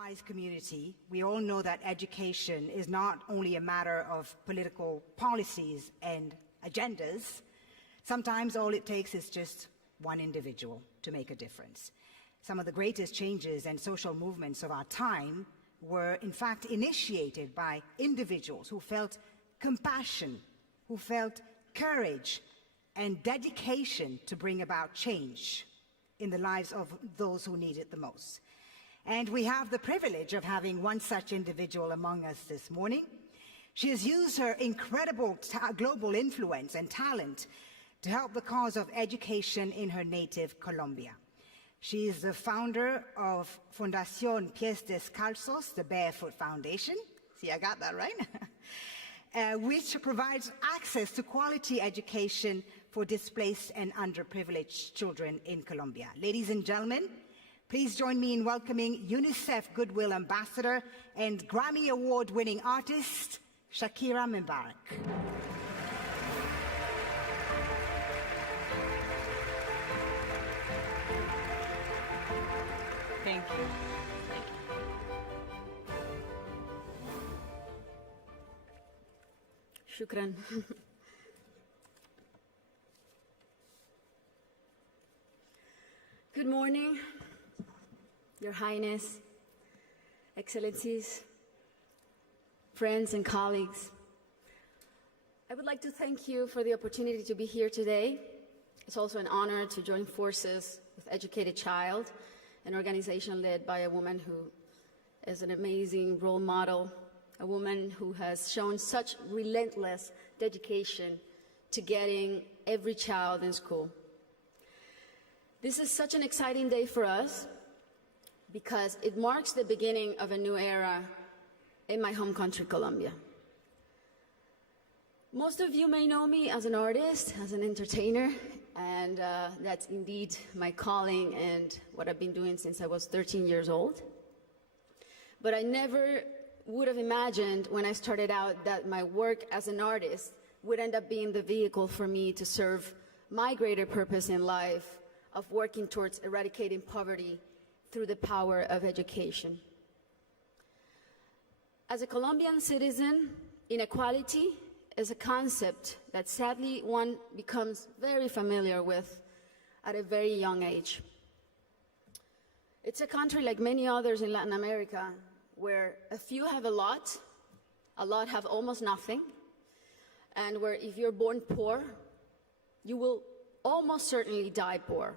wise community, we all know that education is not only a matter of political policies and agendas. Sometimes all it takes is just one individual to make a difference. Some of the greatest changes and social movements of our time were, in fact, initiated by individuals who felt compassion, who felt courage and dedication to bring about change in the lives of those who need it the most. And we have the privilege of having one such individual among us this morning. She has used her incredible global influence and talent to help the cause of education in her native Colombia. She is the founder of Fundación Pies Descalzos, the Barefoot Foundation. See, I got that right. Which provides access to quality education for displaced and underprivileged children in Colombia. Ladies and gentlemen, please join me in welcoming UNICEF Goodwill Ambassador and Grammy Award-winning artist, Shakira Mubarak. Thank you. Shukran. Good morning, Your Highness, Excellencies, friends and colleagues. I would like to thank you for the opportunity to be here today. It's also an honor to join forces with Educated Child, an organization led by a woman who is an amazing role model, a woman who has shown such relentless dedication to getting every child in school. This is such an exciting day for us because it marks the beginning of a new era in my home country, Colombia. Most of you may know me as an artist, as an entertainer, and that's indeed my calling and what I've been doing since I was 13 years old. But I never would have imagined when I started out that my work as an artist would end up being the vehicle for me to serve my greater purpose in life of working towards eradicating poverty through the power of education. As a Colombian citizen, inequality is a concept that sadly one becomes very familiar with at a very young age. It's a country like many others in Latin America where a few have a lot have almost nothing, and where if you're born poor, you will almost certainly die poor,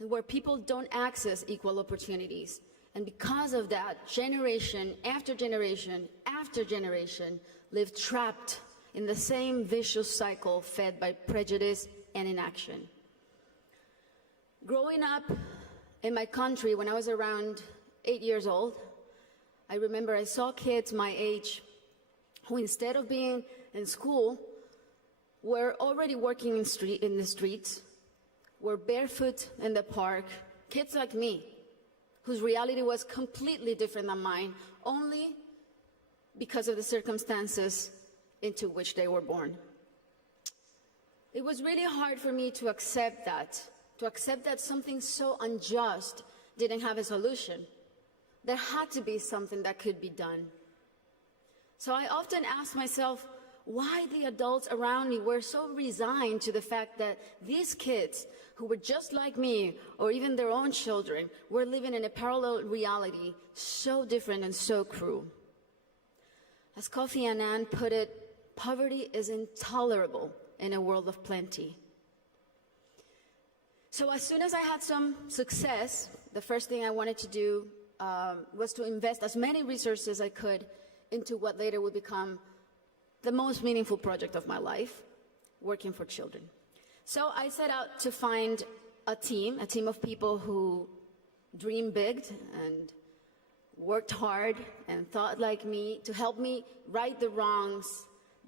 and where people don't access equal opportunities. And because of that, generation after generation after generation live trapped in the same vicious cycle fed by prejudice and inaction. Growing up in my country when I was around 8 years old, I remember I saw kids my age who, instead of being in school, were already working in the streets, were barefoot in the park, kids like me, whose reality was completely different than mine, only because of the circumstances into which they were born. It was really hard for me to accept that something so unjust didn't have a solution. There had to be something that could be done. So I often asked myself why the adults around me were so resigned to the fact that these kids, who were just like me, or even their own children, were living in a parallel reality so different and so cruel. As Kofi Annan put it, poverty is intolerable in a world of plenty. So as soon as I had some success, the first thing I wanted to do was to invest as many resources as I could into what later would become the most meaningful project of my life, working for children. So I set out to find a team of people who dreamed big and worked hard and thought like me to help me right the wrongs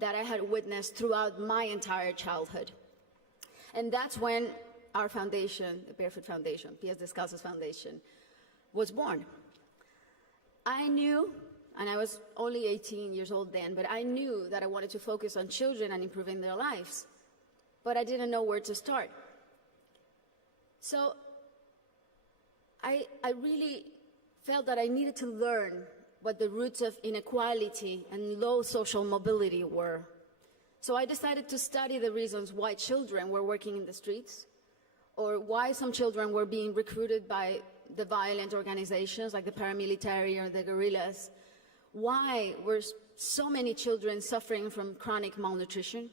that I had witnessed throughout my entire childhood. And that's when our foundation, the Barefoot Foundation, Pies Descalzos Foundation, was born. I knew, and I was only 18 years old then, but I knew that I wanted to focus on children and improving their lives, but I didn't know where to start. So I really felt that I needed to learn what the roots of inequality and low social mobility were. So I decided to study the reasons why children were working in the streets, or why some children were being recruited by the violent organizations like the paramilitary or the guerrillas. Why were so many children suffering from chronic malnutrition?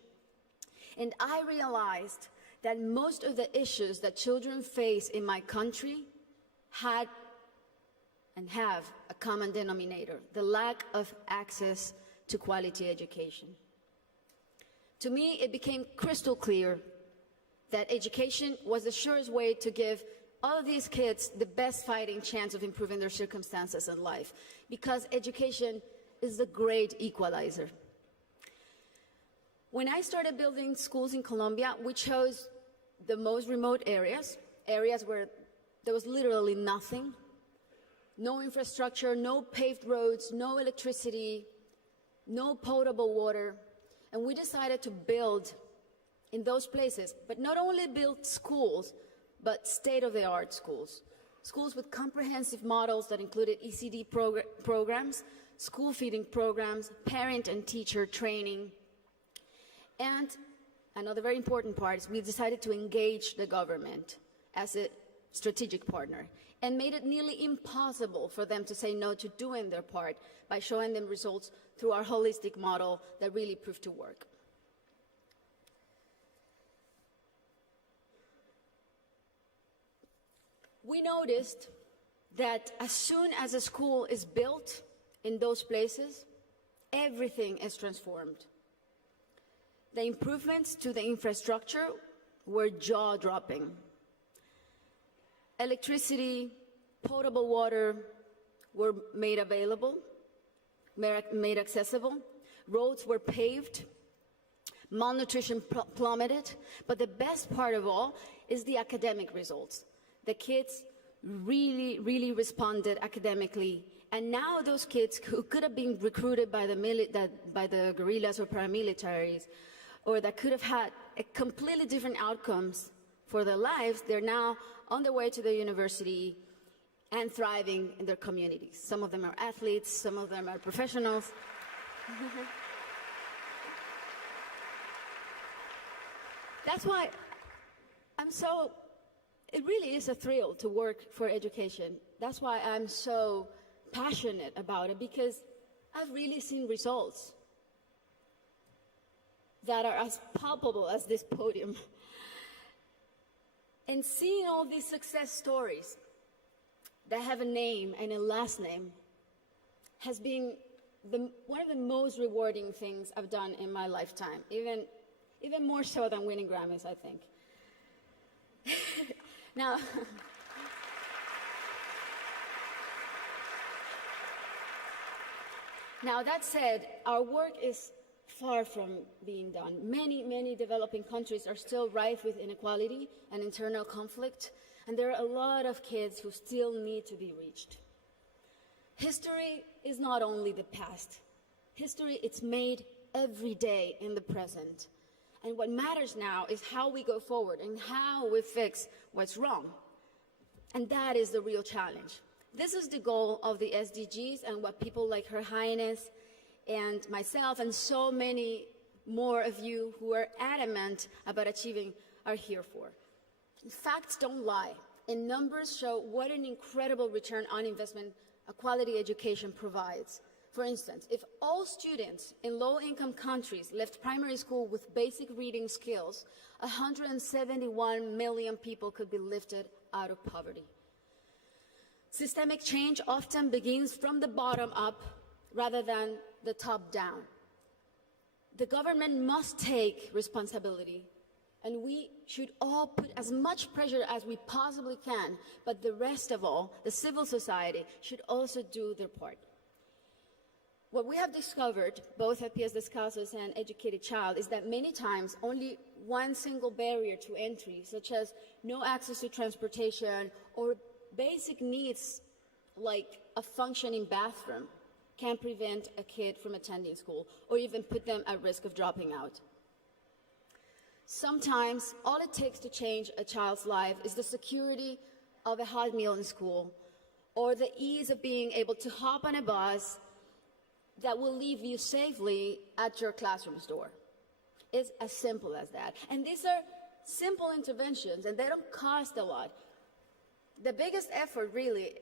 And I realized that most of the issues that children face in my country had and have a common denominator: the lack of access to quality education. To me, it became crystal clear that education was the surest way to give all of these kids the best fighting chance of improving their circumstances in life, because education is the great equalizer. When I started building schools in Colombia, we chose the most remote areas where there was literally nothing, no infrastructure, no paved roads, no electricity, no potable water. And we decided to build in those places, but not only build schools, but state-of-the-art schools. Schools with comprehensive models that included ECD programs, school feeding programs, parent and teacher training. And another very important part is we decided to engage the government as a strategic partner, and made it nearly impossible for them to say no to doing their part by showing them results through our holistic model that really proved to work. We noticed that as soon as a school is built in those places, everything is transformed. The improvements to the infrastructure were jaw-dropping. Electricity, potable water were made available, made accessible. Roads were paved. Malnutrition plummeted. But the best part of all is the academic results. The kids really responded academically. And now those kids who could have been recruited by the guerrillas or paramilitaries, or that could have had completely different outcomes for their lives, they're now on their way to the university and thriving in their communities. Some of them are athletes, some of them are professionals. That's why it really is a thrill to work for education. That's why I'm so passionate about it, because I've really seen results that are as palpable as this podium. And seeing all these success stories that have a name and a last name has been one of the most rewarding things I've done in my lifetime, even more so than winning Grammys, I think. Now, that said, our work is far from being done. Many developing countries are still rife with inequality and internal conflict, and there are a lot of kids who still need to be reached. History is not only the past. History, it's made every day in the present. And what matters now is how we go forward and how we fix what's wrong. And that is the real challenge. This is the goal of the SDGs, and what people like Her Highness and myself and so many more of you who are adamant about achieving are here for. Facts don't lie, and numbers show what an incredible return on investment a quality education provides. For instance, if all students in low-income countries left primary school with basic reading skills, 171 million people could be lifted out of poverty. Systemic change often begins from the bottom up rather than the top down. The government must take responsibility, and we should all put as much pressure as we possibly can, but the rest of all, the civil society, should also do their part. What we have discovered, both at PS Descalzos and Educated Child, is that many times only one single barrier to entry, such as no access to transportation or basic needs like a functioning bathroom, can prevent a kid from attending school or even put them at risk of dropping out. Sometimes all it takes to change a child's life is the security of a hot meal in school, or the ease of being able to hop on a bus that will leave you safely at your classroom's door. It's as simple as that. And these are simple interventions, and they don't cost a lot. The biggest effort really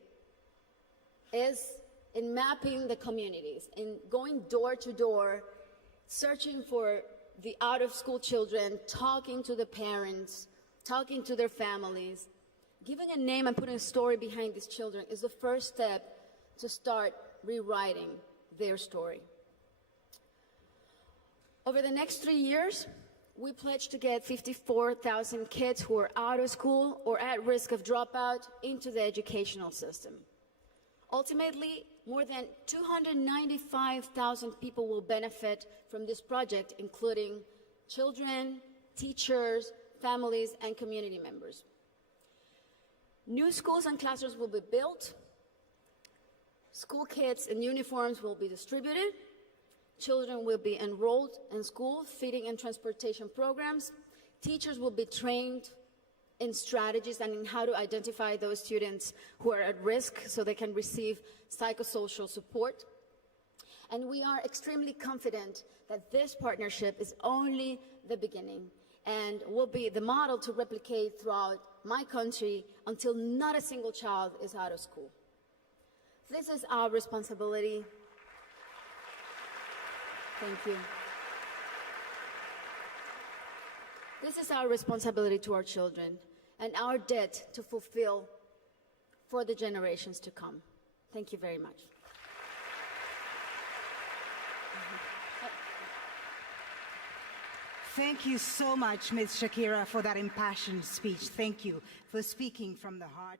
is in mapping the communities, in going door to door, searching for the out-of-school children, talking to the parents, talking to their families. Giving a name and putting a story behind these children is the first step to start rewriting their story. Over the next 3 years, we pledge to get 54,000 kids who are out of school or at risk of dropout into the educational system. Ultimately, more than 295,000 people will benefit from this project, including children, teachers, families, and community members. New schools and classrooms will be built. School kits and uniforms will be distributed. Children will be enrolled in school, feeding and transportation programs. Teachers will be trained in strategies and in how to identify those students who are at risk so they can receive psychosocial support. And we are extremely confident that this partnership is only the beginning and will be the model to replicate throughout my country until not a single child is out of school. This is our responsibility. Thank you. This is our responsibility to our children and our debt to fulfill for the generations to come. Thank you very much. Thank you so much, Ms. Shakira, for that impassioned speech. Thank you for speaking from the heart.